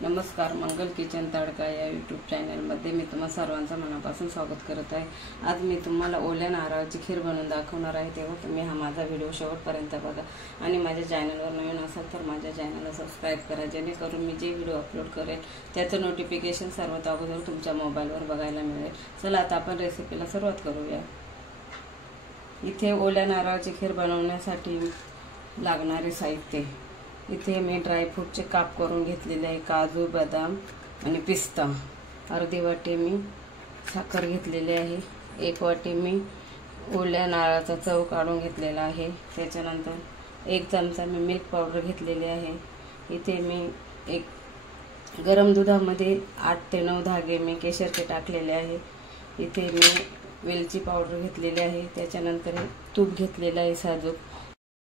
नमस्कार, मंगल किचन तडका या यूट्यूब चॅनलमध्ये मी तुम्हा सर्वांचं मनापासून स्वागत करत आहे। आज मी तुम्हाला ओल्या नारळाची खीर बनवून दाखवणार आहे, तेव्हा तुम्ही हा माझा व्हिडिओ शेवटपर्यंत बघा आणि माझ्या चॅनलवर नवीन असाल तर माझ्या चॅनलला सबस्क्राइब करा, जेणेकरून मी जे व्हिडिओ अपलोड करेल त्याचं नोटिफिकेशन सर्वात अगोदर तुमच्या मोबाईलवर बघायला मिळेल। चला आता आपण रेसिपीला सुरुवात करूया। इथे ओल्या नारळाची खीर बनवण्यासाठी लागणारे साहित्य इथे मी ड्रायफ्रूटचे काप करून घेतलेले आहे, काजू, बदाम आणि पिस्ता। अर्धी वाटी मी साखर घेतलेली आहे, 1 वाटी मी ओल्या नारळाचा चव काढून घेतलेला आहे। त्याच्यानंतर 1 चमचा मी मिल्क पावडर घेतलेली आहे। इथे मी एक गरम दुधामध्ये 8 ते 9 धागे मी केशरचे टाकलेले आहे। इथे मी वेलची पावडर घेतलेली आहे। त्याच्यानंतर तूप घेतलेलं आहे साजूक।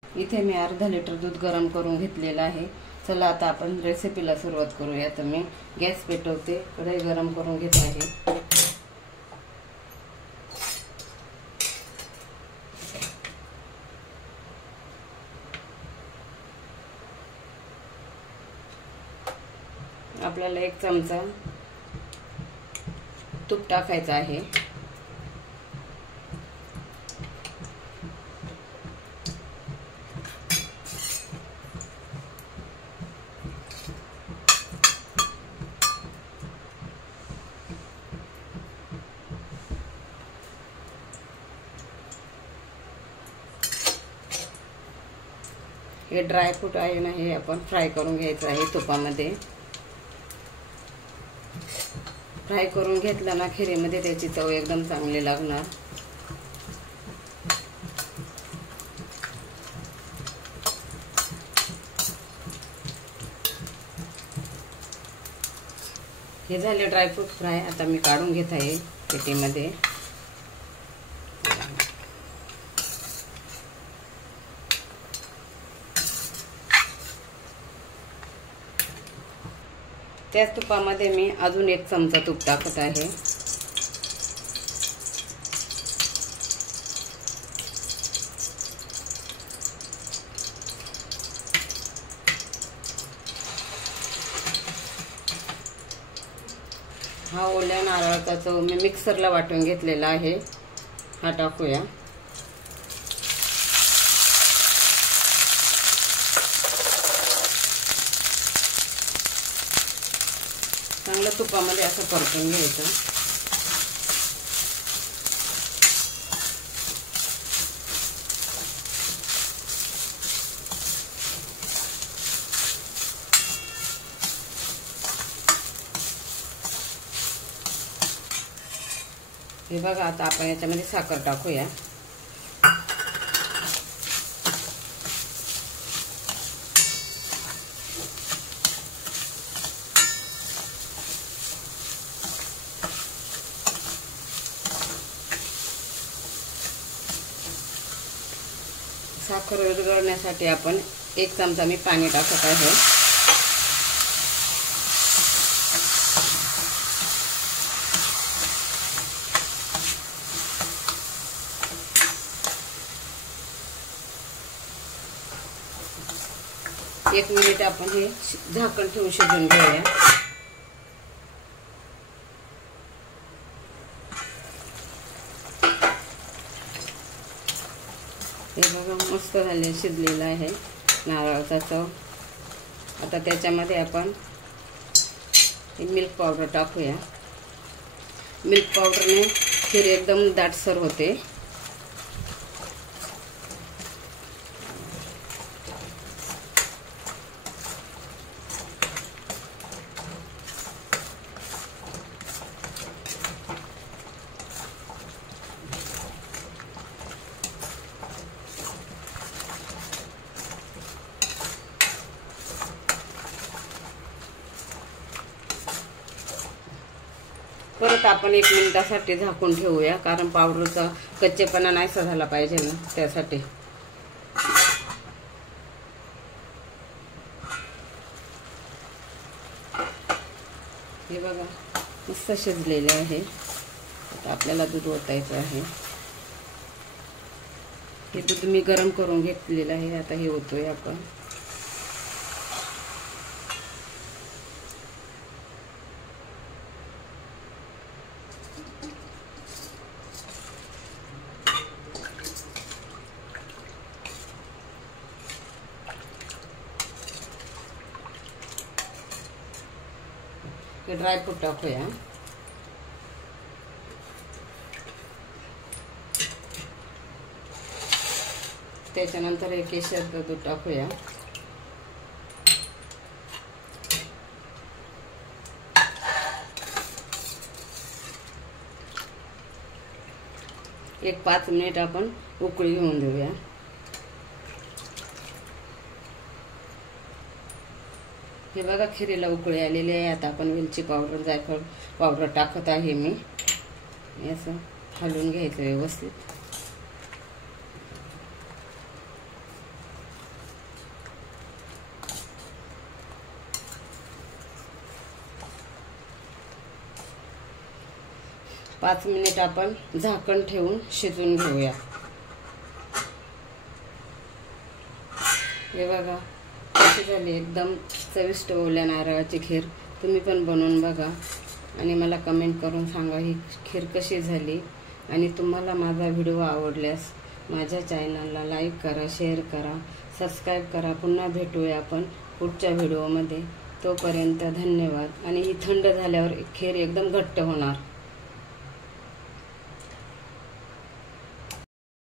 इथे मी अर्धा लिटर दूध गरम करून घेतलेलं आहे। चला आता आपण रेसिपीला सुरुवात करूया। तर मी गॅस पेटवते, कढई गरम करून घेत आहे। आपल्याला 1 चमचा तूप टाकायचं आहे। हे ड्रायफ्रूट आहे ना, हे आपण फ्राय करून घ्यायचं आहे तुपामध्ये। फ्राय करून घेतलं ना खिरीमध्ये त्याची चव एकदम चांगली लागणार। हे झाले ड्रायफ्रूट फ्राय। आता मी काढून घेत आहे पेटीमध्ये। त्याच तुपामध्ये मी अजून 1 चमचा तूप टाकत आहे। हा ओल्या नारळाचा चव मी मिक्सरला वाटून घेतलेला आहे, हा टाकूया। चांगलं तुपामध्ये असं परतून घ्यायचं। हे बघा, आता आपण याच्यामध्ये साखर टाकूया। साखर विरघळण्यासाठी आपण 1 चमचा मी पाणी टाकत आहे। एक मिनिट आपण हे झाकण ठेवून शिजवून घेऊया। हे बघा, मस्त झाले, शिजलेलं आहे नारळाचा चव। आता त्याच्यामध्ये आपण मिल्क पावडर टाकूया। मिल्क पावडरने खीर एकदम दाटसर होते। परत आपण 1 मिनिटासाठी झाकून ठेवूया, कारण पावडरचा कच्चेपणा नाहीसा झाला पाहिजे ना, त्यासाठी। हे बघा, मस्त शिजलेले आहे। आता आपल्याला दूध ओतायचं आहे। हे दूध मी गरम करून घेतलेलं आहे, आता हे ओतूया आपण। की ड्रायफ्रूट टाकूया. त्याच्यानंतर हे केशरचं दूध टाकूया. एक 5 मिनिट आपण उकळी घेऊन देऊया. हे बघा खिरीला उकळी आलेली आहे. आता आपण वेलची पावडर, जायफळ पावडर टाकत आहे मी. असं हलवून घ्यायचं व्यवस्थित. पाच मिनिट आपण झाकण ठेवून शिजवून घेऊया. हे बघा कशी झाली एकदम चविष्ट ओल्या नारळाची खीर. तुम्ही पण बनवून बघा आणि मला कमेंट करून सांगा ही खीर कशी झाली. आणि तुम्हाला माझा व्हिडिओ आवडल्यास माझ्या चॅनलला लाईक करा, शेअर करा, सबस्क्राईब करा. पुन्हा भेटूया आपण पुढच्या व्हिडिओमध्ये. तोपर्यंत धन्यवाद. आणि ही थंड झाल्यावर खीर एकदम घट्ट होणार.